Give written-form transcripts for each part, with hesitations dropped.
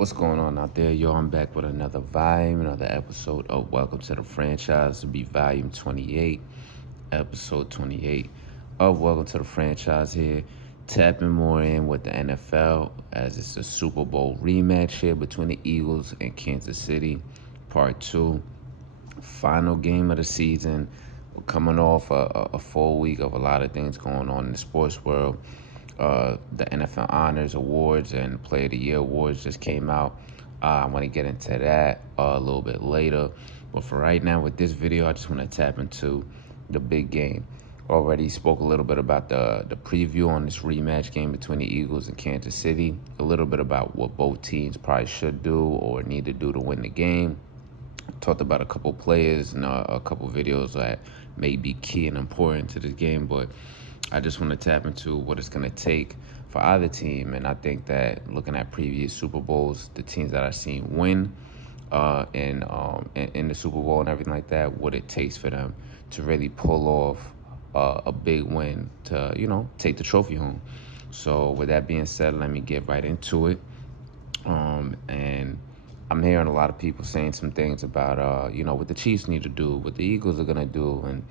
What's going on out there? Yo, I'm back with another volume, another episode of Welcome to the Franchise. It'll be volume 28, episode 28 of Welcome to the Franchise here. Tapping more in with the NFL as it's a Super Bowl rematch here between the Eagles and Kansas City, part 2. Final game of the season. We're coming off a full week of a lot of things going on in the sports world. The NFL Honors Awards and Player of the Year Awards just came out. I want to get into that a little bit later. But for right now, with this video, I just want to tap into the big game. Already spoke a little bit about the preview on this rematch game between the Eagles and Kansas City. A little bit about what both teams probably should do or need to do to win the game. Talked about a couple players and a couple videos that may be key and important to this game, but I just want to tap into what it's going to take for either team. And I think that looking at previous Super Bowls, the teams that I've seen win in the Super Bowl and everything like that, what it takes for them to really pull off a big win to, take the trophy home. So with that being said, let me get right into it. And I'm hearing a lot of people saying some things about, what the Chiefs need to do, what the Eagles are going to do, and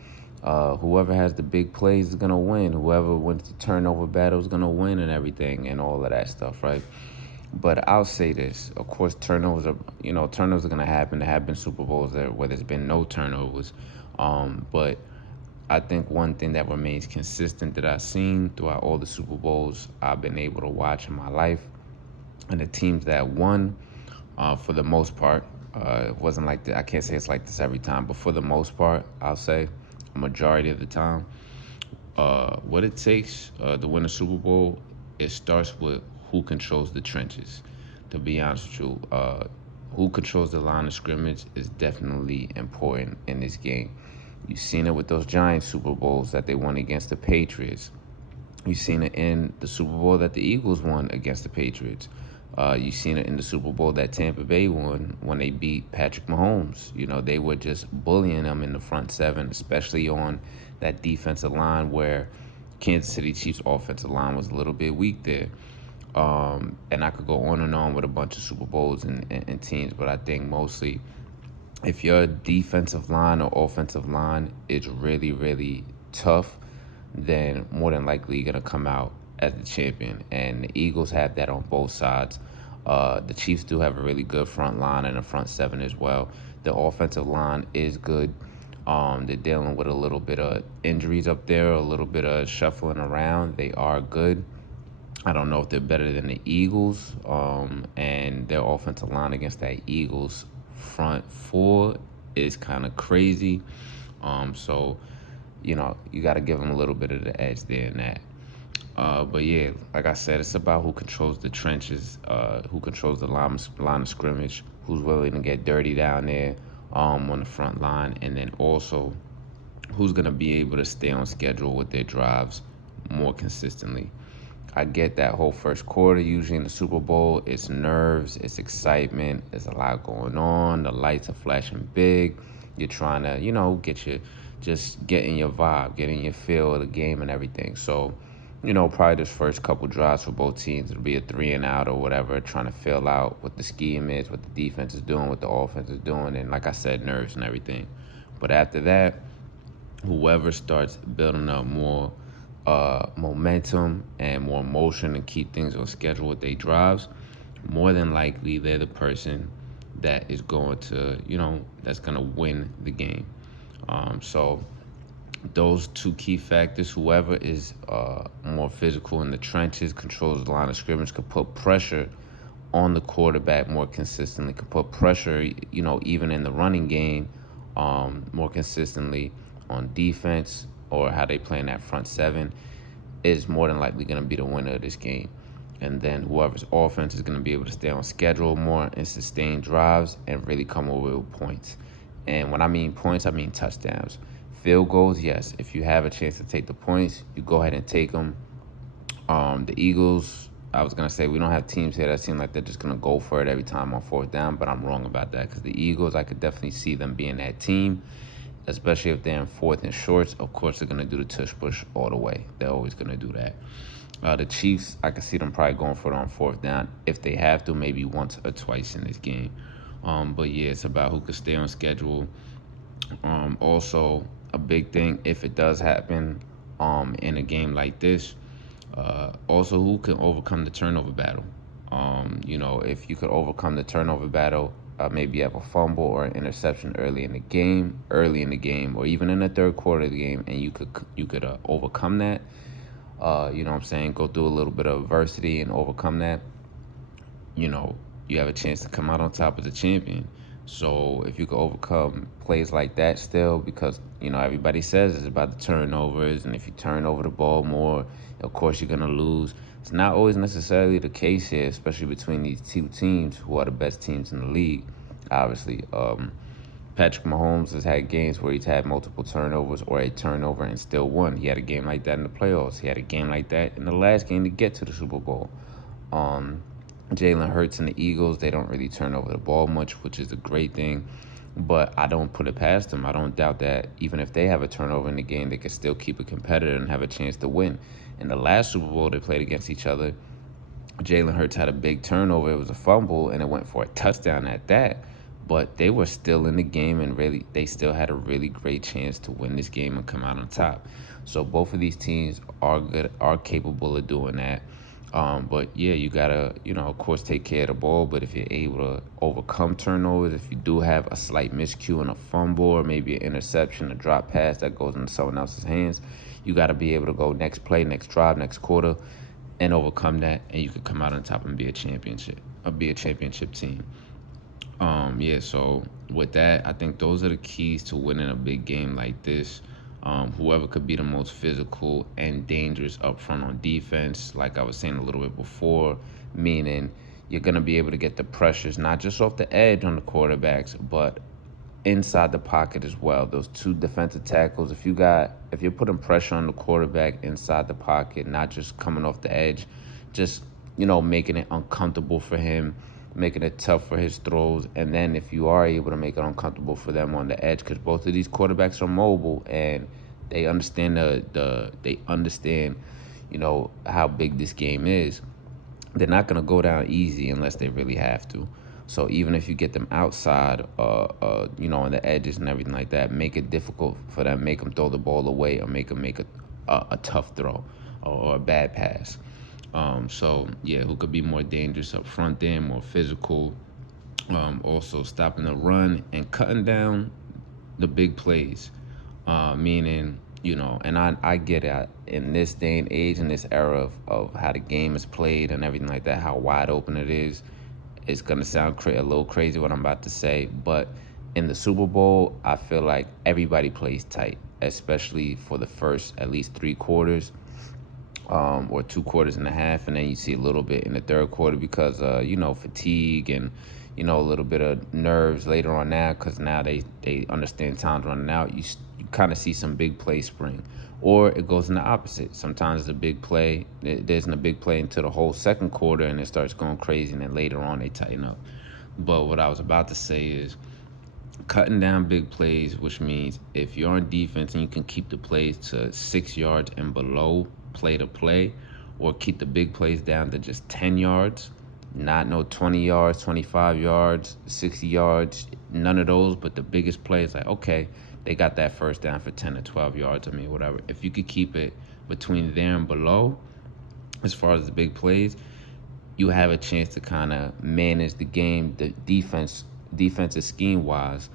whoever has the big plays is going to win. Whoever wins the turnover battle is going to win and everything and all of that stuff, right? But I'll say this. Of course, turnovers are going to happen. There have been Super Bowls where there's been no turnovers. But I think one thing that remains consistent that I've seen throughout all the Super Bowls I've been able to watch in my life, and the teams that won, for the most part, it wasn't like that. I can't say it's like this every time, but for the most part, I'll say a majority of the time, what it takes to win a Super Bowl, it starts with who controls the trenches. To be honest with you, who controls the line of scrimmage is definitely important in this game. You've seen it with those Giants Super Bowls that they won against the Patriots. You've seen it in the Super Bowl that the Eagles won against the Patriots. You've seen it in the Super Bowl that Tampa Bay won when they beat Patrick Mahomes. They were just bullying them in the front seven, especially on that defensive line where Kansas City Chiefs offensive line was a little bit weak there. And I could go on and on with a bunch of Super Bowls and teams, but I think mostly if your defensive line or offensive line is really, really tough, then more than likely you're going to come out as the champion. And the Eagles have that on both sides. The Chiefs do have a really good front line and a front seven as well. The offensive line is good. They're dealing with a little bit of injuries up there, a little bit of shuffling around. They are good. I don't know if they're better than the Eagles. And their offensive line against that Eagles front four is kind of crazy. So, you got to give them a little bit of the edge there in that. But yeah, like I said, it's about who controls the trenches, who controls the line of scrimmage, who's willing to get dirty down there on the front line, and then also who's going to be able to stay on schedule with their drives more consistently. I get that whole first quarter, usually in the Super Bowl, it's nerves, it's excitement, there's a lot going on, the lights are flashing big, you're trying to, get in your vibe, get in your feel of the game and everything. So, probably this first couple drives for both teams, it'll be a 3-and-out or whatever, trying to fill out what the scheme is, what the defense is doing, what the offense is doing, and like I said, nerves and everything. But after that, whoever starts building up more momentum and more motion and keep things on schedule with their drives, more than likely they're the person that is going to, that's going to win the game. So those two key factors, whoever is more physical in the trenches, controls the line of scrimmage, could put pressure on the quarterback more consistently, could put pressure, even in the running game more consistently on defense, or how they play in that front seven, is more than likely going to be the winner of this game. And then whoever's offense is going to be able to stay on schedule more and sustain drives and really come over with points. And when I mean points, I mean touchdowns. Field goals, yes. If you have a chance to take the points, you go ahead and take them. The Eagles, I was going to say, we don't have teams here that seem like they're just going to go for it every time on fourth down, but I'm wrong about that, because the Eagles, I could definitely see them being that team, especially if they're in fourth and shorts. Of course, they're going to do the tush push all the way. They're always going to do that. The Chiefs, I can see them probably going for it on fourth down if they have to, maybe once or twice in this game. But yeah, it's about who can stay on schedule. Also, a big thing if it does happen in a game like this, also who can overcome the turnover battle. If you could overcome the turnover battle, maybe you have a fumble or an interception early in the game, or even in the third quarter of the game, and you could overcome that. You know what I'm saying? Go through a little bit of adversity and overcome that. You know, you have a chance to come out on top as a champion. So if you can overcome plays like that still, because everybody says it's about the turnovers, and if you turn over the ball more, of course you're gonna lose. It's not always necessarily the case here, especially between these two teams who are the best teams in the league. Obviously, Patrick Mahomes has had games where he's had multiple turnovers or a turnover and still won. He had a game like that in the playoffs. He had a game like that in the last game to get to the Super Bowl. Um, Jalen Hurts and the Eagles, they don't really turn over the ball much, which is a great thing. But I don't put it past them. I don't doubt that even if they have a turnover in the game, they can still keep it competitive and have a chance to win. In the last Super Bowl they played against each other, Jalen Hurts had a big turnover. It was a fumble, and it went for a touchdown at that. But they were still in the game, and really, they still had a really great chance to win this game and come out on top. So both of these teams are capable of doing that. But yeah, you gotta, of course, take care of the ball. But if you're able to overcome turnovers, if you do have a slight miscue and a fumble, or maybe an interception, a drop pass that goes into someone else's hands, you got to be able to go next play, next drive, next quarter, and overcome that, and you could come out on top and be a championship team. Yeah, so with that, I think those are the keys to winning a big game like this. Whoever could be the most physical and dangerous up front on defense, like I was saying a little bit before, meaning you're going to be able to get the pressures, not just off the edge on the quarterbacks, but inside the pocket as well. Those two defensive tackles, if you're putting pressure on the quarterback inside the pocket, not just coming off the edge, just making it uncomfortable for him, making it tough for his throws, and then if you are able to make it uncomfortable for them on the edge, because both of these quarterbacks are mobile and they understand how big this game is. They're not going to go down easy unless they really have to. So even if you get them outside, on the edges and everything like that, make it difficult for them, make them throw the ball away, or make them make a tough throw or a bad pass. So yeah, who could be more dangerous up front then, more physical, also stopping the run and cutting down the big plays, meaning, and I get it in this day and age, in this era of how the game is played and everything like that, how wide open it is. It's going to sound a little crazy what I'm about to say, but in the Super Bowl, I feel like everybody plays tight, especially for the first at least 3 quarters, or 2 quarters and a half, and then you see a little bit in the third quarter because fatigue and a little bit of nerves later on now, because now they understand time's running out. You kind of see some big play spring, or it goes in the opposite. Sometimes the big play there isn't a big play until the whole second quarter, and it starts going crazy, and then later on they tighten up. But what I was about to say is cutting down big plays, which means if you're on defense and you can keep the plays to 6 yards and below play to play, or keep the big plays down to just 10 yards, not no 20 yards, 25 yards, 60 yards, none of those, but the biggest plays, like, okay, they got that first down for 10 or 12 yards, whatever. If you could keep it between there and below, as far as the big plays, you have a chance to kind of manage the game, the defensive scheme-wise,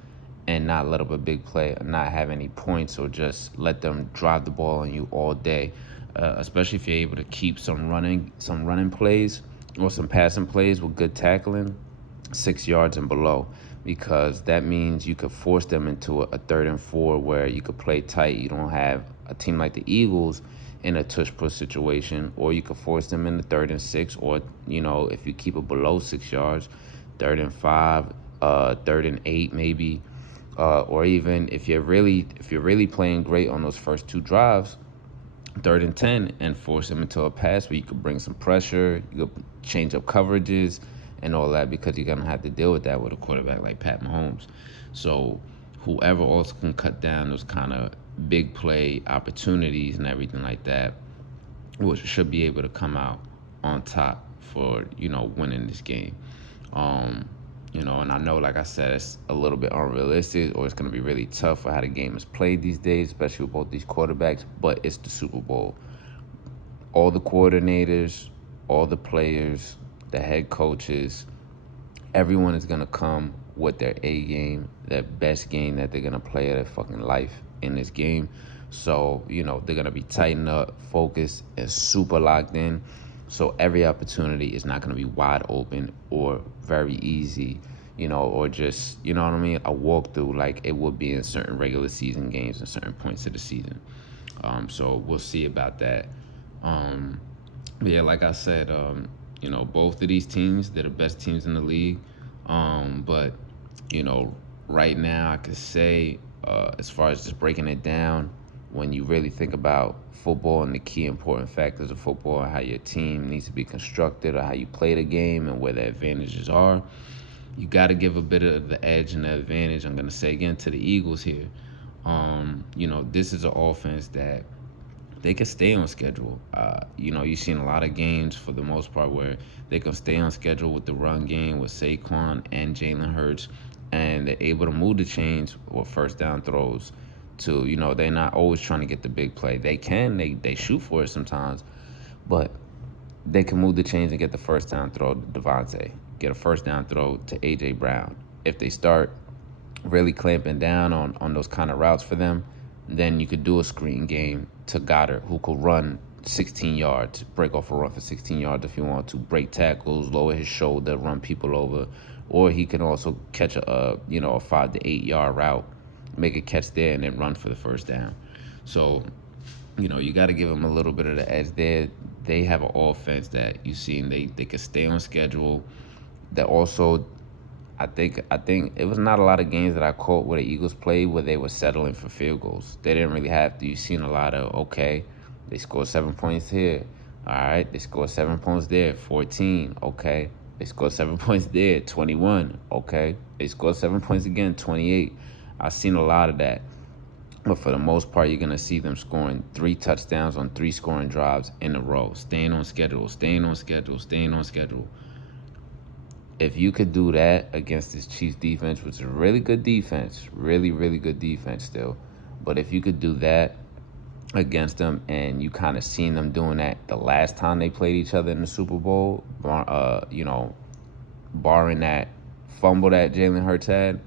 and not let up a big play, not have any points, or just let them drive the ball on you all day. Especially if you're able to keep some running plays or some passing plays with good tackling, 6 yards and below, because that means you could force them into a 3rd and 4 where you could play tight. You don't have a team like the Eagles in a tush-push situation, or you could force them in the 3rd and 6, or if you keep it below 6 yards, 3rd and 5, 3rd and 8 maybe, or even if you're really playing great on those first 2 drives, 3rd and 10, and force them into a pass where you could bring some pressure, you could change up coverages and all that, because you're gonna have to deal with that with a quarterback like Pat Mahomes. So whoever also can cut down those kind of big play opportunities and everything like that, should be able to come out on top for, winning this game. Um, and I know, like I said, it's a little bit unrealistic, or it's going to be really tough for how the game is played these days, especially with both these quarterbacks. But it's the Super Bowl. All the coordinators, all the players, the head coaches, everyone is going to come with their A game, their best game that they're going to play of their fucking life in this game. So, they're going to be tightened up, focused, and super locked in. So every opportunity is not going to be wide open or very easy, or just, you know what I mean, a walkthrough like it would be in certain regular season games and certain points of the season. So we'll see about that. Um, yeah, like I said, both of these teams, they're the best teams in the league. But, you know, right now I could say, as far as just breaking it down, when you really think about football and the key important factors of football and how your team needs to be constructed or how you play the game and where the advantages are, you got to give a bit of the edge and the advantage, I'm going to say again, to the Eagles here. This is an offense that they can stay on schedule. You've seen a lot of games for the most part where they can stay on schedule with the run game with Saquon and Jalen Hurts, and they're able to move the chains with first down throws. They're not always trying to get the big play. They shoot for it sometimes, but they can move the chains and get the first down throw to Devontae, get a first down throw to A.J. Brown. If they start really clamping down on those kind of routes for them, then you could do a screen game to Goddard, who could run 16 yards, break off a run for 16 yards if you want to, break tackles, lower his shoulder, run people over, or he can also catch a 5 to 8 yard route, make a catch there, and then run for the first down. So, you got to give them a little bit of the edge there. They have an offense that you see, and they can stay on schedule. That also, I think it was not a lot of games that I caught where the Eagles played where they were settling for field goals. They didn't really have to. You've seen a lot of, okay, they scored 7 points here. All right, they scored 7 points there, 14. Okay, they scored 7 points there, 21. Okay, they scored 7 points again, 28. I've seen a lot of that. But for the most part, you're going to see them scoring 3 touchdowns on 3 scoring drives in a row, staying on schedule, staying on schedule, staying on schedule. If you could do that against this Chiefs defense, which is a really good defense, really, really good defense still, but if you could do that against them, and you kind of seen them doing that the last time they played each other in the Super Bowl, barring that fumble that Jalen Hurts had,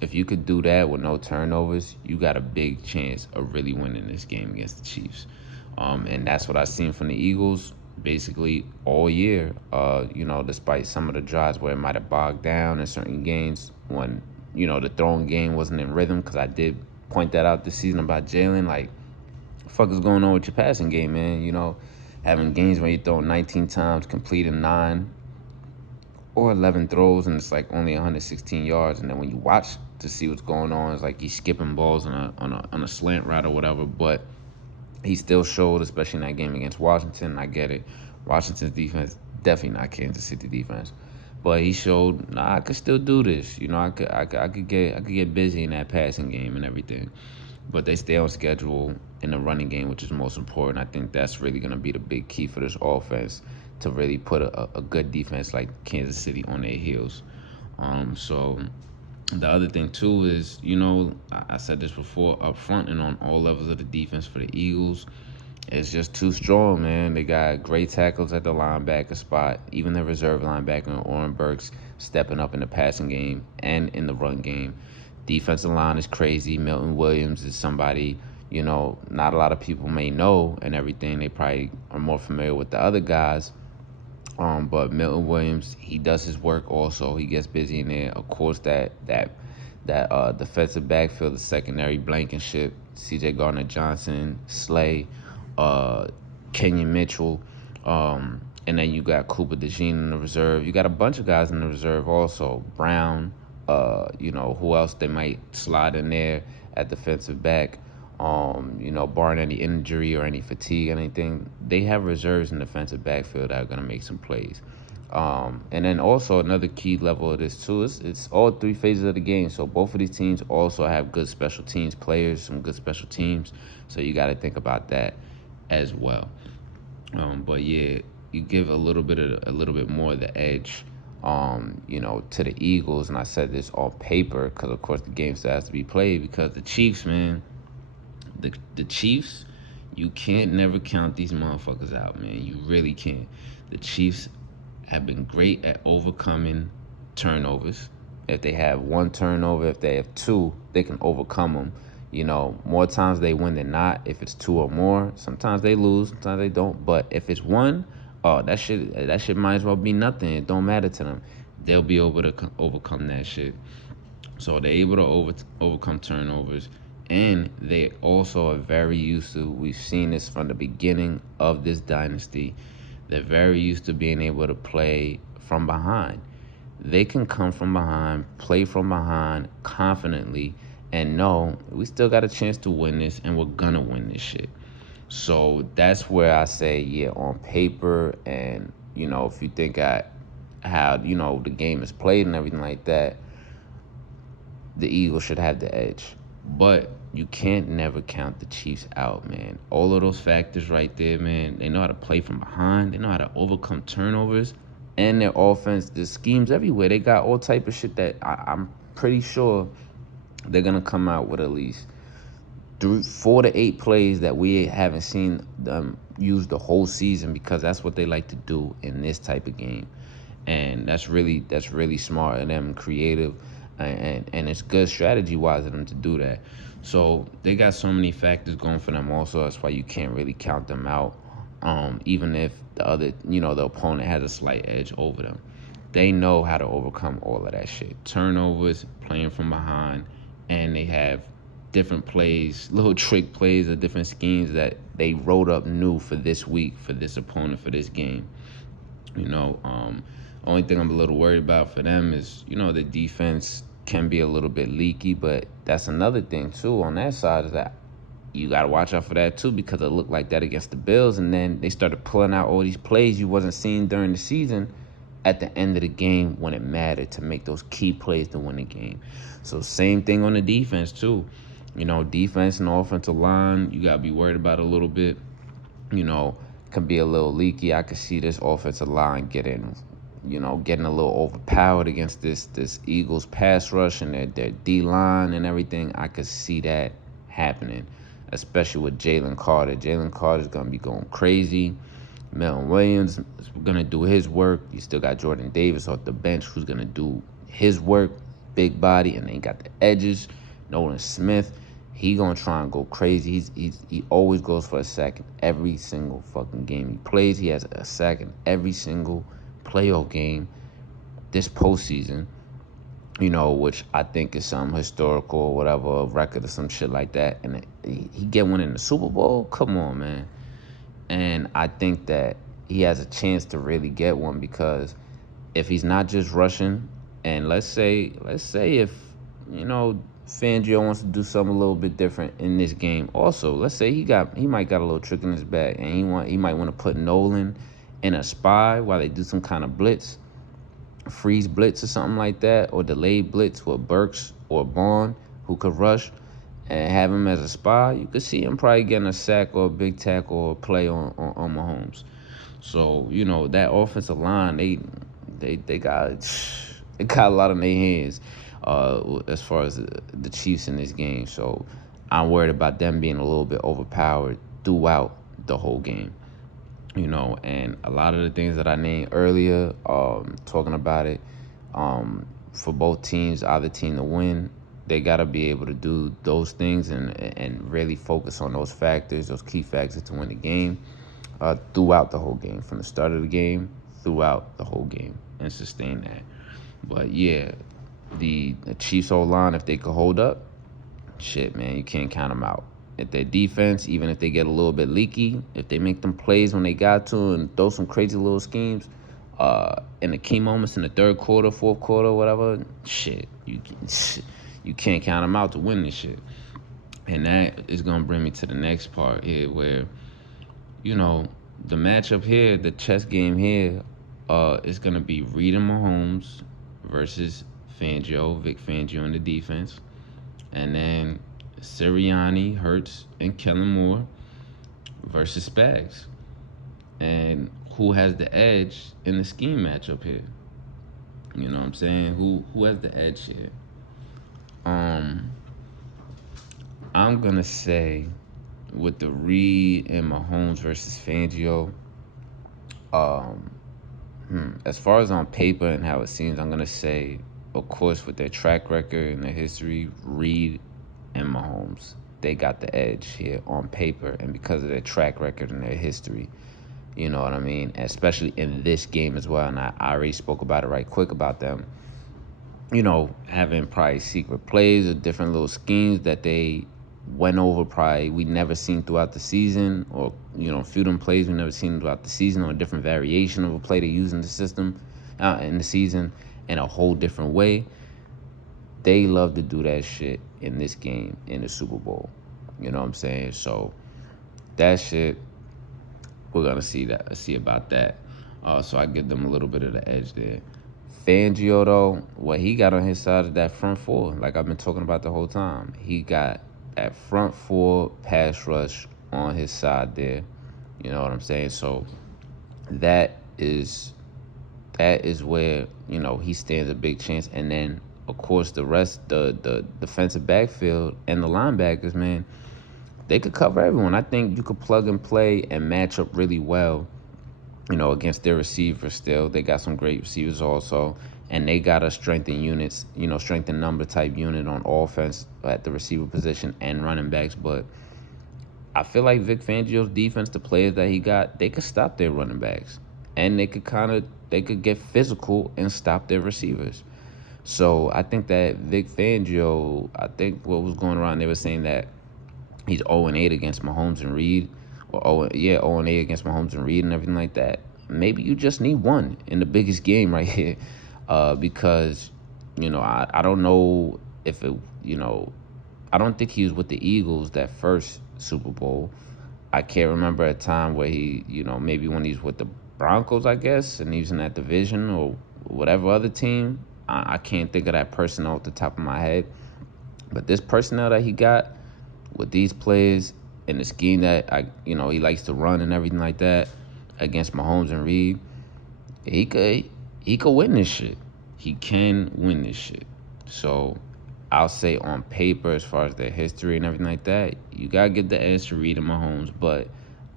if you could do that with no turnovers, you got a big chance of really winning this game against the Chiefs. And that's what I've seen from the Eagles basically all year. Despite some of the drives where it might have bogged down in certain games when, the throwing game wasn't in rhythm, because I did point that out this season about Jalen. Like, what the fuck is going on with your passing game, man? Having games where you throw 19 times, completing 9 or 11 throws, and it's like only 116 yards. And then when you watch to see what's going on, it's like he's skipping balls on a slant route or whatever. But he still showed, especially in that game against Washington. I get it. Washington's defense, definitely not Kansas City defense. But he showed, I could still do this. I could get busy in that passing game and everything. But they stay on schedule in the running game, which is most important. I think that's really going to be the big key for this offense, to really put a good defense like Kansas City on their heels. So the other thing, too, is, I said this before, up front and on all levels of the defense for the Eagles, it's just too strong, man. They got great tackles at the linebacker spot. Even the reserve linebacker, Oren Burks, stepping up in the passing game and in the run game. Defensive line is crazy. Milton Williams is somebody, not a lot of people may know and everything. They probably are more familiar with the other guys. But Milton Williams, he does his work also. He gets busy in there. Of course, that defensive backfield, the secondary, Blankenship, C.J. Gardner-Johnson, Slay, Kenyon Mitchell, and then you got Cooper DeJean in the reserve. You got a bunch of guys in the reserve also. Brown, who else they might slide in there at defensive back. Barring any injury or any fatigue, anything, they have reserves in the defensive backfield that are going to make some plays. And then also another key level of this too is it's all 3 phases of the game. So both of these teams also have good special teams players, some good special teams. So you got to think about that as well. But yeah, you give a little bit more of the edge, to the Eagles. And I said this on paper because, of course, the game still has to be played. Because the Chiefs, man, the Chiefs, you can't never count these motherfuckers out, man. You really can't. The Chiefs have been great at overcoming turnovers. If they have one turnover, if they have two, they can overcome them. More times they win than not. If it's two or more, sometimes they lose, sometimes they don't. But if it's one, oh, that shit might as well be nothing. It don't matter to them. They'll be able to overcome that shit. So they're able to overcome turnovers, and they also are very used to. We've seen this from the beginning of this dynasty. They're very used to being able to play from behind. They can come from behind, play from behind confidently, and know we still got a chance to win this, and we're gonna win this shit. So that's where I say, yeah, on paper, and if you think at how the game is played and everything like that, the Eagles should have the edge. But you can't never count the Chiefs out, man. All of those factors right there, man. They know how to play from behind. They know how to overcome turnovers. And their offense, the schemes everywhere. They got all type of shit that I'm pretty sure they're going to come out with at least 4 to 8 plays that we haven't seen them use the whole season, because that's what they like to do in this type of game. And that's really smart and them, creative, and it's good strategy wise of them to do that. So they got so many factors going for them also. That's why you can't really count them out. Even if the opponent has a slight edge over them, they know how to overcome all of that shit. Turnovers, playing from behind, and they have different plays, little trick plays or different schemes that they wrote up new for this week, for this opponent, for this game. Only thing I'm a little worried about for them is, the defense can be a little bit leaky, but that's another thing too on that side, is that you got to watch out for that too, because it looked like that against the Bills, and then they started pulling out all these plays you wasn't seeing during the season at the end of the game when it mattered to make those key plays to win the game. So same thing on the defense too. Defense and offensive line, you got to be worried about a little bit. Can be a little leaky. I could see this offensive line getting a little overpowered against this Eagles pass rush and their D-line and everything. I could see that happening, especially with Jalen Carter. Jalen Carter's going to be going crazy. Melvin Williams is going to do his work. You still got Jordan Davis off the bench who's going to do his work, big body, and then got the edges. Nolan Smith, he going to try and go crazy. He always goes for a sack in every single fucking game he plays. He has a sack in every single playoff game this postseason, which I think is some historical or whatever record or some shit like that. And he get one in the Super Bowl? Come on, man. And I think that he has a chance to really get one, because if he's not just rushing, and let's say if, Fangio wants to do something a little bit different in this game. Also, let's say he might got a little trick in his bag, and he might want to put Nolan in a spy while they do some kind of blitz, freeze blitz or something like that, or delayed blitz with Burks or Bond who could rush, and have him as a spy. You could see him probably getting a sack or a big tackle or a play on Mahomes. So that offensive line, they got a lot on their hands as far as the Chiefs in this game. So I'm worried about them being a little bit overpowered throughout the whole game. And a lot of the things that I named earlier, talking about it, for both teams, either team to win, they got to be able to do those things and really focus on those factors, those key factors to win the game throughout the whole game, from the start of the game throughout the whole game, and sustain that. But yeah, the Chiefs O-line, if they could hold up, shit, man, you can't count them out. If their defense, even if they get a little bit leaky, if they make them plays when they got to and throw some crazy little schemes in the key moments in the third quarter, fourth quarter, whatever, shit, you can't count them out to win this shit. And that is going to bring me to the next part here, where, the matchup here, the chess game here, is going to be Reed and Mahomes versus Vic Fangio in the defense. And then Sirianni, Hurts, and Kellen Moore versus SPAGS. and who has the edge in the scheme matchup here. You know what I'm saying? Who has the edge here? Um, I'm gonna say with the Reed and Mahomes versus Fangio. Um, as far as on paper and how it seems, I'm gonna say, of course, with their track record and their history, Reed and Mahomes, they got the edge here on paper, and because of their track record and their history, you know what I mean? Especially in this game as well. And I already spoke about it right quick about them, you know, having probably secret plays or different little schemes that they went over probably we never seen throughout the season, or, you know, few of them plays we never seen throughout the season, or a different variation of a play they use in the system, in the season, in a whole different way. They love to do that shit in this game in the Super Bowl. You know what I'm saying? So that shit, we're gonna see about that. So I give them a little bit of the edge there. Fangio though, what he got on his side is that front four, like I've been talking about the whole time. He got that front four pass rush on his side there. You know what I'm saying? So that is where, you know, he stands a big chance. And then of course the rest, the defensive backfield and the linebackers, man, they could cover everyone. I think you could plug and play and match up really well, you know, against their receivers still. They got some great receivers also. And they got a strengthened units, you know, strengthened number type unit on offense at the receiver position and running backs. But I feel like Vic Fangio's defense, the players that he got, they could stop their running backs. And they could get physical and stop their receivers. So I think that Vic Fangio, I think what was going around, they were saying that he's 0-8 against Mahomes and Reed, or 0-8 against Mahomes and Reed and everything like that. Maybe you just need one in the biggest game right here, because, you know, I don't know if it, you know, I don't think he was with the Eagles that first Super Bowl. I can't remember a time where he, you know, maybe when he's with the Broncos, I guess, and he was in that division or whatever other team. I can't think of that personnel off the top of my head. But this personnel that he got with these players and the scheme that you know, he likes to run and everything like that against Mahomes and Reed, he could win this shit. He can win this shit. So I'll say on paper, as far as their history and everything like that, you gotta get the edge to Reed and Mahomes. But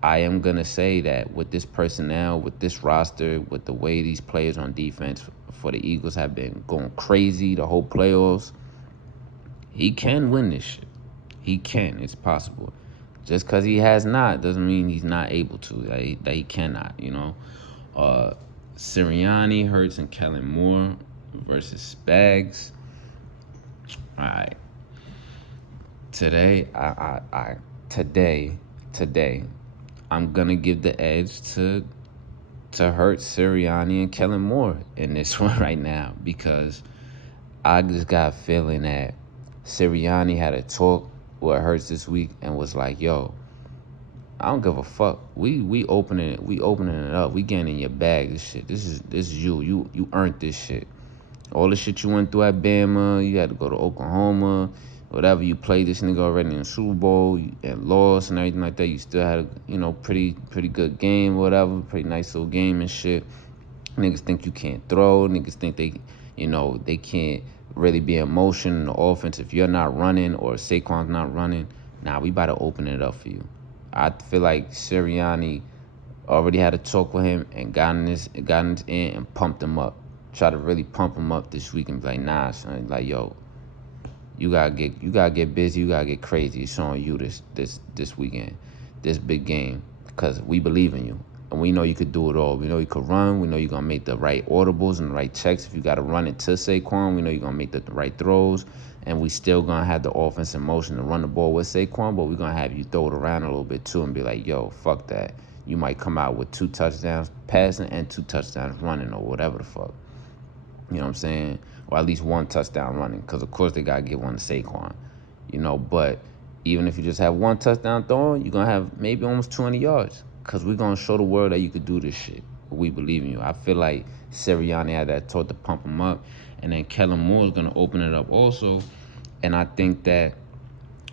I am gonna say that with this personnel, with this roster, with the way these players on defense for the Eagles have been going crazy the whole playoffs, he can win this shit. He can. It's possible. Just because he has not doesn't mean he's not able to. That he cannot, you know. Sirianni, Hurts, and Kellen Moore versus SPAGS. All right. Today, today, I'm gonna give the edge to Hurts, Sirianni, and Kellen Moore in this one right now, because I just got a feeling that Sirianni had a talk with Hurts this week and was like, "Yo, I don't give a fuck. We opening it up. We getting in your bag. This shit. This is you. You earned this shit. All the shit you went through at Bama. You had to go to Oklahoma. Whatever, you played this nigga already in the Super Bowl and lost and everything like that. You still had a, you know, pretty good game, whatever. Pretty nice little game and shit. Niggas think you can't throw. Niggas think they can't really be in motion in the offense if you're not running or Saquon's not running. Nah, we about to open it up for you." I feel like Sirianni already had a talk with him and got in and pumped him up. Try to really pump him up this week and be like, "Nah, son, like, yo, you gotta get busy, you gotta get crazy. It's on you this weekend, this big game, because we believe in you. And we know you could do it all. We know you could run. We know you're going to make the right audibles and the right checks. If you got to run it to Saquon, we know you're going to make the right throws. And we still going to have the offense in motion to run the ball with Saquon, but we're going to have you throw it around a little bit too and be like, yo, fuck that. You might come out with 2 touchdowns passing and 2 touchdowns running or whatever the fuck." You know what I'm saying? Or at least 1 touchdown running, because, of course, they got to get one to Saquon. You know, but even if you just have 1 touchdown throwing, you're going to have maybe almost 200 yards. Because we're going to show the world that you could do this shit. We believe in you. I feel like Sirianni had that talk to pump him up. And then Kellen Moore is going to open it up also. And I think that,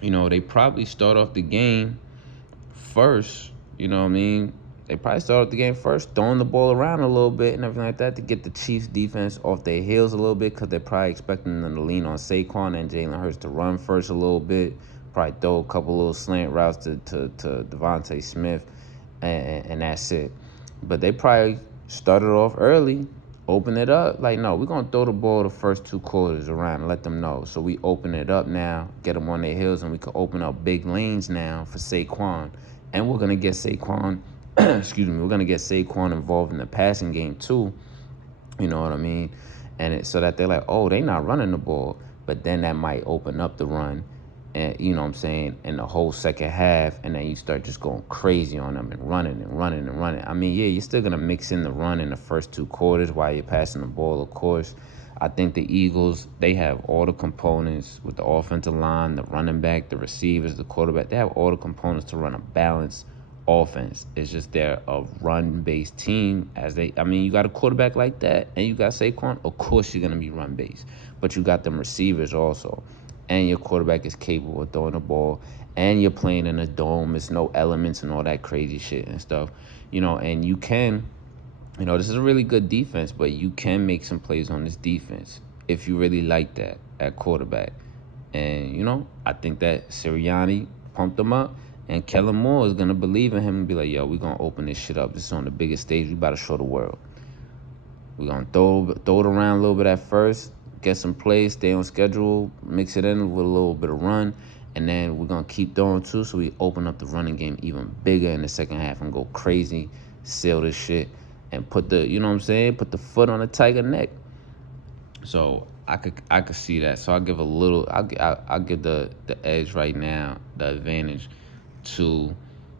you know, they probably start off the game first, you know what I mean, they probably start off the game first, throwing the ball around a little bit and everything like that to get the Chiefs defense off their heels a little bit, because they're probably expecting them to lean on Saquon and Jalen Hurts to run first a little bit, probably throw a couple little slant routes to Devontae Smith, and that's it. But they probably started off early, open it up. Like, no, we're going to throw the ball the first 2 quarters around and let them know. So we open it up now, get them on their heels, and we can open up big lanes now for Saquon. And we're going to get Saquon, excuse me, we're going to get Saquon involved in the passing game too. You know what I mean? And so that they're like, oh, they not running the ball. But then that might open up the run, and you know what I'm saying, in the whole second half, and then you start just going crazy on them and running and running and running. I mean, yeah, you're still going to mix in the run in the first 2 quarters while you're passing the ball, of course. I think the Eagles, they have all the components with the offensive line, the running back, the receivers, the quarterback. They have all the components to run a balanced offense. It's just they're a run-based team. I mean, you got a quarterback like that, and you got Saquon, of course you're going to be run-based. But you got them receivers also. And your quarterback is capable of throwing the ball, and you're playing in a dome. It's no elements and all that crazy shit and stuff, you know. And you can, you know, this is a really good defense, but you can make some plays on this defense if you really like that at quarterback. And, you know, I think that Sirianni pumped him up, and Kellen Moore is going to believe in him and be like, yo, we're going to open this shit up. This is on the biggest stage. We about to show the world. We're going to throw it around a little bit at first, get some plays, stay on schedule, mix it in with a little bit of run, and then we're going to keep throwing too, so we open up the running game even bigger in the second half and go crazy, seal this shit, and put the, you know what I'm saying, put the foot on the Tiger neck. So I could see that. So I'll give the edge right now, the advantage to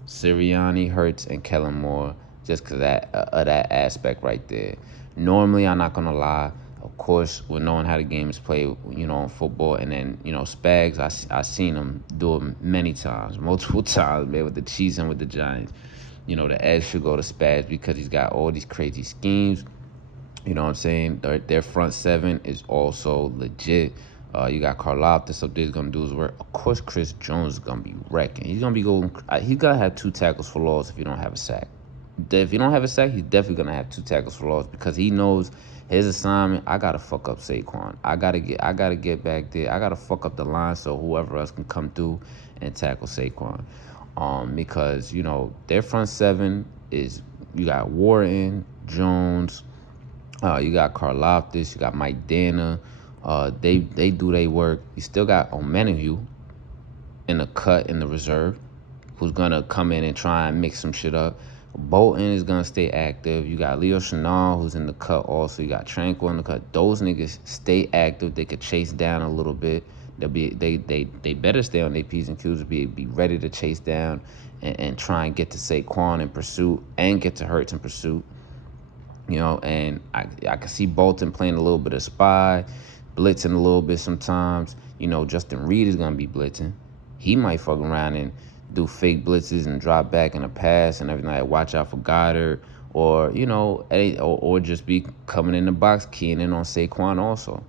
Sirianni, Hurts, and Kellen Moore, just because of that aspect right there. Normally, I'm not going to lie, of course, with knowing how the game is played, you know, in football, and then, you know, SPAGS, I seen him do it many times, multiple times, man, with the Chiefs and with the Giants. You know, the edge should go to SPAGS because he's got all these crazy schemes. You know what I'm saying? Their front 7 is also legit. You got Karlaftis up there. He's going to do his work. Of course, Chris Jones is going to be wrecking. He's going to have 2 tackles for loss if you don't have a sack. If you don't have a sack, he's definitely going to have 2 tackles for loss, because he knows his assignment. I got to fuck up Saquon. I got to get back there. I got to fuck up the line so whoever else can come through and tackle Saquon. Because, you know, their front 7 is, you got Wharton, Jones, you got Karlaftis, you got Mike Danna. They do their work. You still got Omenihu in the cut in the reserve, who's going to come in and try and mix some shit up. Bolton is going to stay active. You got Leo Chenal, who's in the cut also. You got Tranquil in the cut. Those niggas stay active. They could chase down a little bit. They better stay on their P's and Q's, be ready to chase down and try and get to Saquon in pursuit and get to Hurts in pursuit. You know, and I can see Bolton playing a little bit of spy, blitzing a little bit sometimes. You know, Justin Reed is going to be blitzing. He might fuck around and do fake blitzes and drop back in a pass and everything. Like, watch out for Goddard, or, you know, or just be coming in the box, keying in on Saquon also.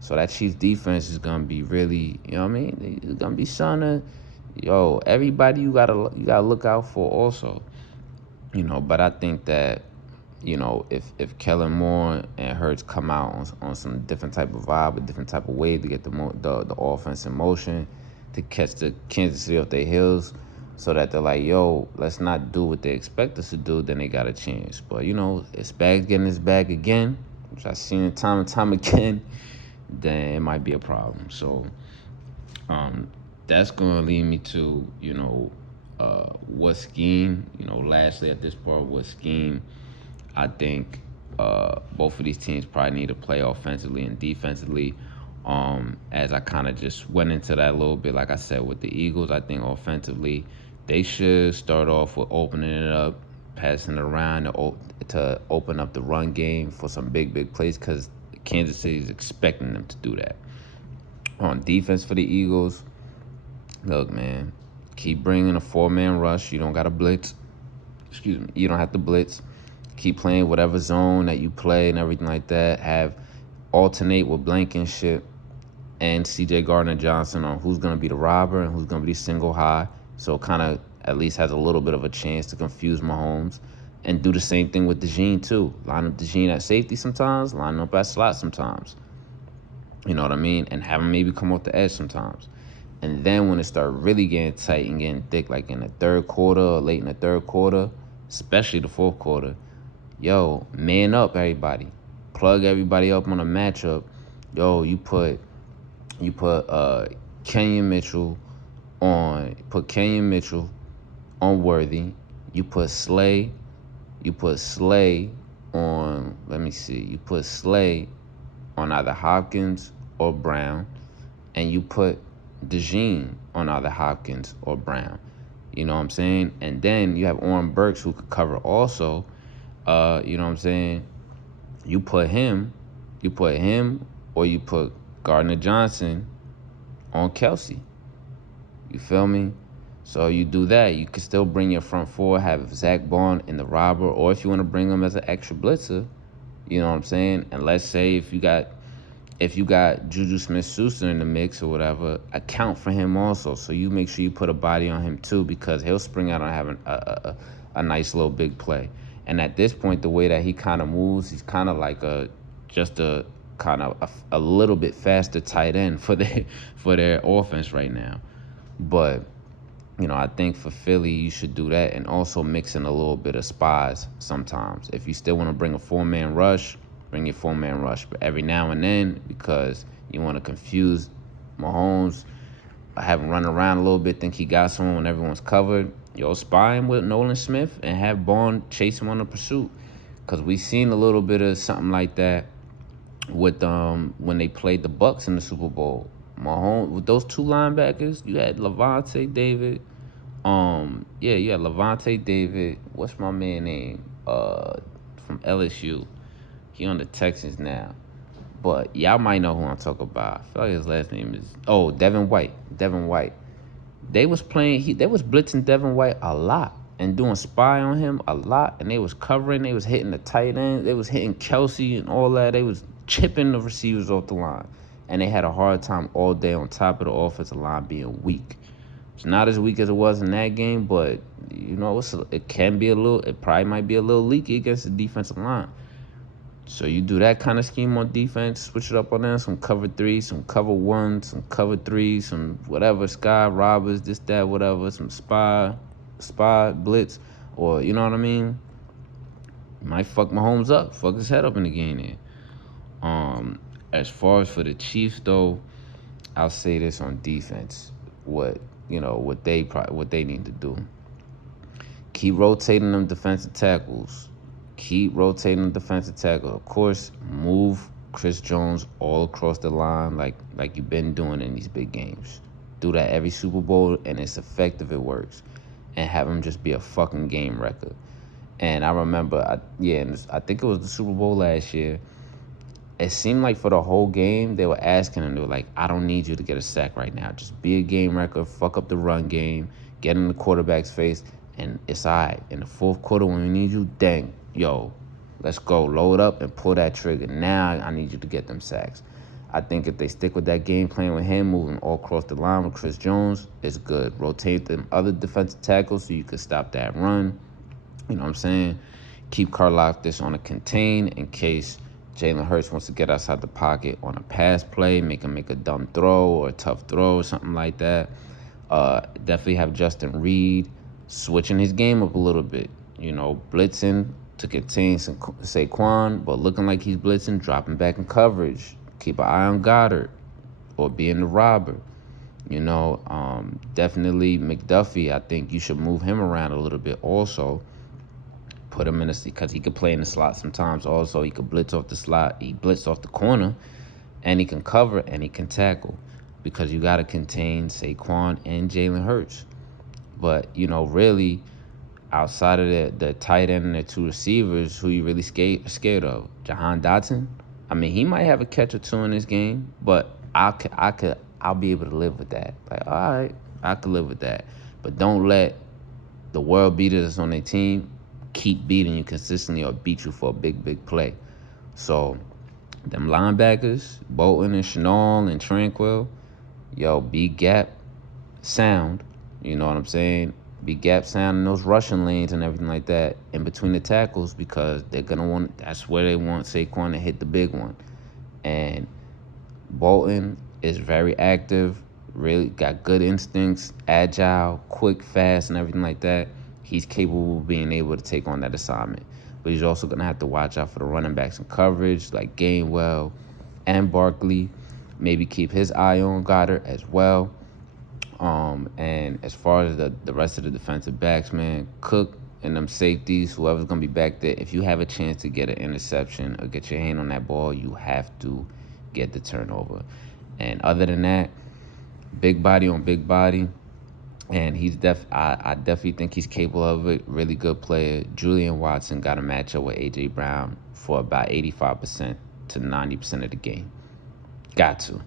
So that Chiefs defense is going to be really, you know what I mean? It's going to be something to, yo, everybody you gotta look out for also. You know, but I think that, you know, if Kellen Moore and Hurts come out on some different type of vibe, a different type of way to get the offense in motion, to catch the Kansas City off their heels, so that they're like, yo, let's not do what they expect us to do, then they got a chance. But, you know, if SPAGS getting his bag again, which I've seen it time and time again, then it might be a problem. So that's going to lead me to, you know, what scheme, you know, lastly at this part, what scheme I think both of these teams probably need to play offensively and defensively. As I kind of just went into that a little bit, like I said, with the Eagles, I think offensively, they should start off with opening it up, passing it around to open up the run game for some big plays, because Kansas City is expecting them to do that. On defense for the Eagles, look, man, keep bringing a 4-man rush. You don't got to blitz. Excuse me. You don't have to blitz. Keep playing whatever zone that you play and everything like that. Alternate with Blankenship and C.J. Gardner-Johnson on who's going to be the robber and who's going to be single high. So it kind of at least has a little bit of a chance to confuse Mahomes. And do the same thing with DeJean too. Line up DeJean at safety sometimes, line up at slot sometimes. You know what I mean? And have him maybe come off the edge sometimes. And then when it start really getting tight and getting thick, like in the third quarter or late in the third quarter, especially the fourth quarter, yo, man up everybody. Plug everybody up on a matchup. Yo, you put Kenyon Mitchell on Worthy. You put Slay on, let me see, you put Slay on either Hopkins or Brown, and you put DeJean on either Hopkins or Brown. You know what I'm saying? And then you have Oren Burks who could cover also. You know what I'm saying? You put him, or you put Gardner Johnson on Kelsey. You feel me? So you do that. You can still bring your front four, have Zach Bond in the robber, or if you want to bring him as an extra blitzer, you know what I'm saying? And let's say if you got Juju Smith-Schuster in the mix or whatever, account for him also. So you make sure you put a body on him too, because he'll spring out on having a nice little big play. And at this point, the way that he kind of moves, he's kind of like a little bit faster tight end for their offense right now. But you know, I think for Philly, you should do that, and also mix in a little bit of SPAGS sometimes. If you still want to bring a 4-man rush, bring your 4-man rush. But every now and then, because you want to confuse Mahomes, have him run around a little bit, think he got someone when everyone's covered, yo, spy him with Nolan Smith and have Bond chase him on the pursuit. Because we seen a little bit of something like that with when they played the Bucks in the Super Bowl. Mahomes, with those two linebackers, you had Levante David. You had Levante David. What's my man name? From LSU. He on the Texans now. But y'all might know who I'm talking about. I feel like his last name is Devin White. They was blitzing Devin White a lot and doing spy on him a lot, and they was covering, they was hitting the tight end, they was hitting Kelsey and all that. They was chipping the receivers off the line. And they had a hard time all day on top of the offensive line being weak. It's not as weak as it was in that game, but you know, it probably might be a little leaky against the defensive line. So you do that kind of scheme on defense, switch it up on them, some cover 3, some cover 1, some cover 3, some whatever, sky robbers, this, that, whatever, some spy blitz, or you know what I mean? You might fuck Mahomes up, fuck his head up in the game there. As far as for the Chiefs, though, I'll say this on defense. What they need to do. Keep rotating them defensive tackles. Of course, move Chris Jones all across the line like you've been doing in these big games. Do that every Super Bowl, and it's effective. It works. And have him just be a fucking game record. And I remember, I think it was the Super Bowl last year. It seemed like for the whole game, they were asking him, they were like, I don't need you to get a sack right now. Just be a game record, fuck up the run game, get in the quarterback's face, and it's all right. In the fourth quarter, when we need you, dang, yo, let's go. Load up and pull that trigger. Now I need you to get them sacks. I think if they stick with that game plan with him, moving all across the line with Chris Jones, it's good. Rotate them other defensive tackles so you can stop that run. You know what I'm saying? Keep Karlaftis on a contain in case Jalen Hurts wants to get outside the pocket on a pass play, make him make a dumb throw or a tough throw or something like that. Definitely have Justin Reed switching his game up a little bit. You know, blitzing to contain Saquon, but looking like he's blitzing, dropping back in coverage. Keep an eye on Goddard or being the robber. You know, definitely McDuffie, I think you should move him around a little bit also. Put him in because he could play in the slot sometimes also. He could blitz off the slot. He blitz off the corner, and he can cover, and he can tackle, because you got to contain Saquon and Jalen Hurts. But, you know, really, outside of the tight end and the two receivers, who you really scared of? Jahan Dotson? I mean, he might have a catch or two in this game, but I'll be able to live with that. Like, all right, I could live with that. But don't let the world beaters on their team keep beating you consistently or beat you for a big play. So them linebackers, Bolton and Chenal and Tranquil, yo, be gap sound. You know what I'm saying? be gap sound in those rushing lanes and everything like that in between the tackles, because they're gonna want, that's where they want Saquon to hit the big one. And Bolton is very active, really got good instincts, agile, quick, fast, and everything like that. He's capable of being able to take on that assignment. But he's also going to have to watch out for the running backs in coverage, like Gainwell and Barkley. Maybe keep his eye on Goddard as well. And as far as the rest of the defensive backs, man, Cook and them safeties, whoever's going to be back there, if you have a chance to get an interception or get your hand on that ball, you have to get the turnover. And other than that, big body on big body, and I definitely think he's capable of it. Really good player. Julian Watson got a matchup with A.J. Brown for about 85% to 90% of the game. Got to.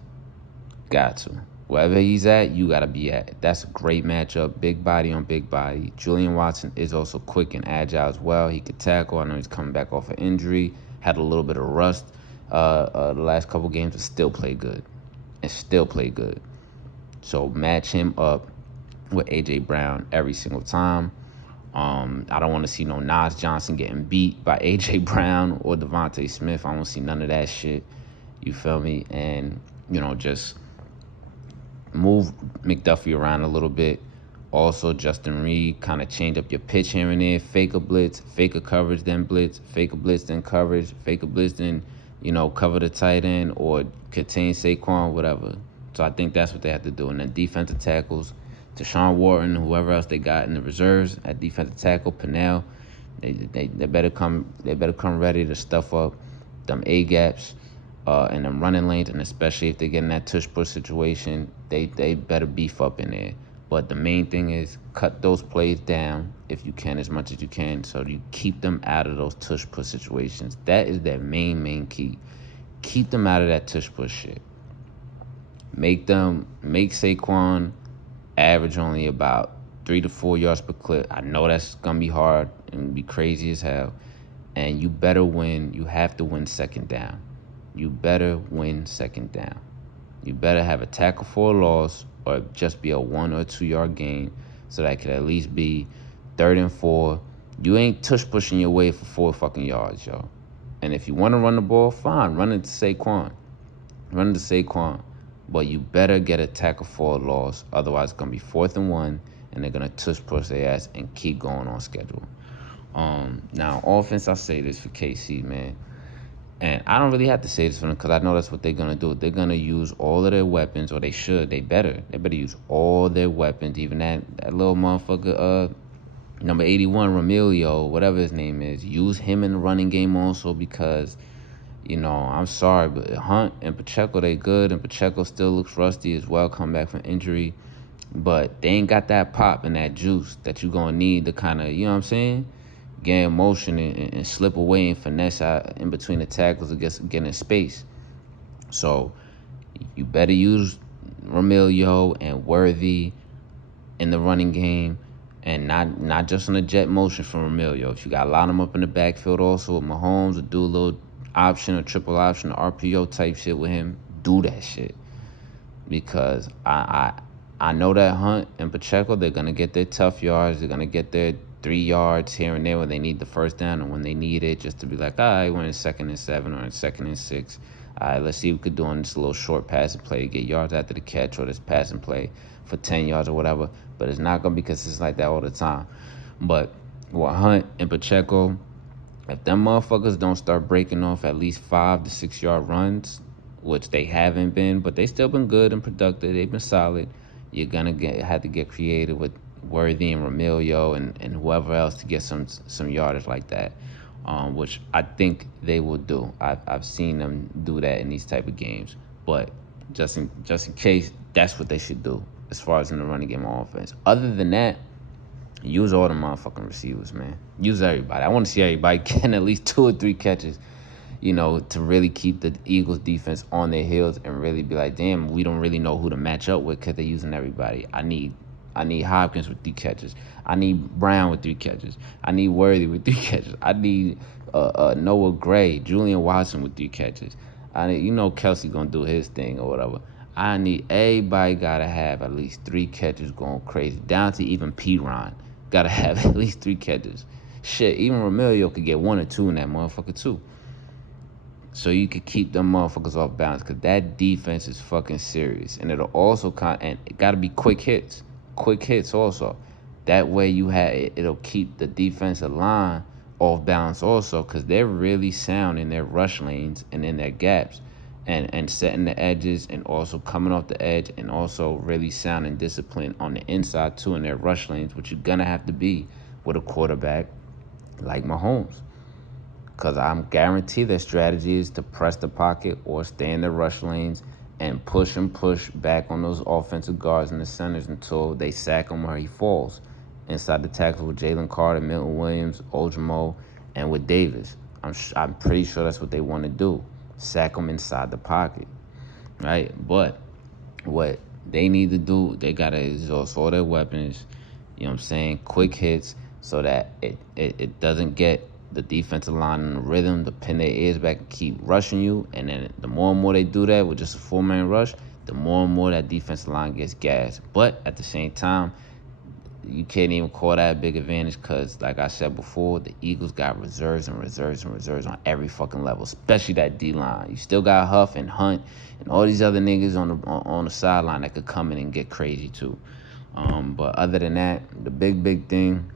Wherever he's at, you got to be at. That's a great matchup. Big body on big body. Julian Watson is also quick and agile as well. He could tackle. I know he's coming back off an injury. Had a little bit of rust the last couple games, but still play good. So match him up with A.J. Brown every single time. I don't want to see no Nas Johnson getting beat by A.J. Brown or Devontae Smith. I don't see none of that shit. You feel me? And, just move McDuffie around a little bit. Also, Justin Reed, kind of change up your pitch here and there. Fake a blitz, fake a coverage, then blitz. Fake a blitz, then coverage. Fake a blitz, then, cover the tight end or contain Saquon, whatever. So I think that's what they have to do. And then defensive tackles, Deshaun Wharton, whoever else they got in the reserves at defensive tackle, Pennell, they better come ready to stuff up them A gaps and them running lanes, and especially if they get in that tush push situation, they better beef up in there. But the main thing is cut those plays down if you can, as much as you can, so you keep them out of those tush push situations. That is their main key. Keep them out of that tush push shit. Make Saquon average only about 3 to 4 yards per clip. I know that's gonna be hard and be crazy as hell. And you better win. You have to win second down. You better win second down. You better have a tackle for a loss or just be a 1 or 2 yard gain, so that could at least be 3rd and 4. You ain't tush pushing your way for 4 fucking yards, yo. And if you want to run the ball, fine, run it to Saquon. But you better get a tackle for a loss. Otherwise, it's going to be 4th and 1, and they're going to tush push their ass and keep going on schedule. Now, offense, I say this for KC, man. And I don't really have to say this for them because I know that's what they're going to do. They're going to use all of their weapons, or they should. They better use all their weapons, even that little motherfucker, number 81, Romilio, whatever his name is. Use him in the running game also because, I'm sorry, but Hunt and Pacheco, they good, and Pacheco still looks rusty as well, come back from injury. But they ain't got that pop and that juice that you're going to need to kind of, you know what I'm saying, gain motion and slip away and finesse out in between the tackles against getting space. So you better use Romilio and Worthy in the running game, and not just on the jet motion from Romilio. If you got to line them up in the backfield also with Mahomes, or do a little option or triple option or RPO type shit with him, do that shit. Because I know that Hunt and Pacheco, they're going to get their tough yards. They're going to get their 3 yards here and there when they need the first down, and when they need it, just to be like, all right, we're in 2nd and 7 or in 2nd and 6. All right, let's see what we could do on this little short passing play, get yards after the catch, or this passing play for 10 yards or whatever. But it's not going to be consistent like that all the time. But with Hunt and Pacheco, if them motherfuckers don't start breaking off at least 5 to 6 yard runs, which they haven't been, but they still been good and productive, they've been solid, you're going to have to get creative with Worthy and Romilio and whoever else to get some yardage like that, which I think they will do. I've seen them do that in these type of games. But just in case, that's what they should do as far as in the running game on offense. Other than that, use all the motherfucking receivers, man. Use everybody. I want to see everybody getting at least 2 or 3 catches, to really keep the Eagles defense on their heels and really be like, damn, we don't really know who to match up with because they're using everybody. I need Hopkins with 3 catches. I need Brown with 3 catches. I need Worthy with 3 catches. I need Noah Gray, Julian Watson with 3 catches. Kelsey gonna do his thing or whatever. I need everybody gotta have at least 3 catches going crazy, down to even P-Ron. Gotta have at least 3 catches. Shit, even Romeo could get 1 or 2 in that motherfucker too. So you could keep them motherfuckers off balance, because that defense is fucking serious. And it'll also and it gotta be quick hits. Quick hits also. That way it'll keep the defensive line off balance also, because they're really sound in their rush lanes and in their gaps. And setting the edges, and also coming off the edge, and also really sound and disciplined on the inside too in their rush lanes, which you're gonna have to be with a quarterback like Mahomes. Because I'm guaranteed their strategy is to press the pocket or stay in the rush lanes and push back on those offensive guards and the centers until they sack him or he falls. Inside the tackle with Jalen Carter, Milton Williams, Ojimo, and with Davis. I'm pretty sure that's what they want to do. Sack him inside the pocket, right? But what they need to do, they got to exhaust all their weapons, you know what I'm saying? Quick hits, so that it doesn't get the defensive line in the rhythm to pin their ears back and keep rushing you. And then the more and more they do that with just a 4-man rush, the more and more that defensive line gets gassed. But at the same time, you can't even call that a big advantage, because, like I said before, the Eagles got reserves on every fucking level, especially that D-line. You still got Huff and Hunt and all these other niggas on the sideline that could come in and get crazy too. But other than that, the big thing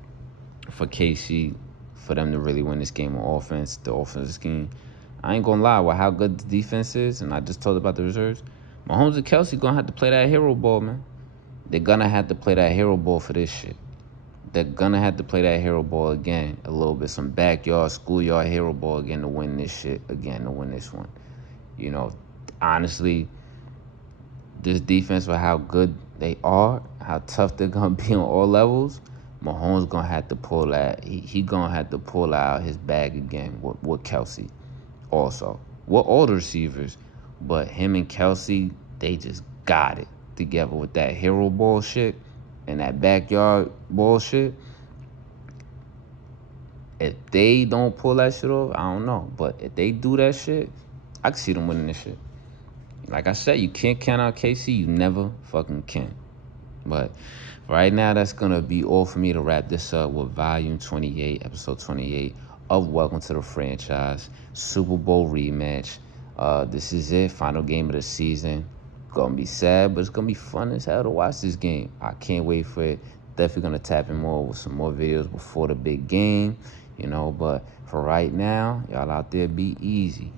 for KC, for them to really win this game on offense, the offensive scheme, I ain't gonna lie, with how good the defense is, and I just told about the reserves, Mahomes and Kelsey gonna have to play that hero ball, man. They're gonna have to play that hero ball for this shit. They're gonna have to play that hero ball again a little bit, some backyard, schoolyard hero ball again to win this shit again, to win this one. You know, honestly, this defense, for how good they are, how tough they're gonna be on all levels, Mahomes gonna have to pull that. He gonna have to pull out his bag again with Kelsey, also with all the receivers, but him and Kelsey, they just got it together with that hero bullshit and that backyard bullshit. If they don't pull that shit off, I don't know. But if they do that shit, I can see them winning this shit. Like I said, you can't count out KC. You never fucking can. But right now, that's going to be all for me to wrap this up with volume 28, episode 28 of Welcome to the Franchise, Super Bowl rematch. This is it, final game of the season. Gonna be sad, but it's gonna be fun as hell to watch this game. I can't wait for it. Definitely gonna tap in more with some more videos before the big game, you know. But for right now, y'all out there, be easy.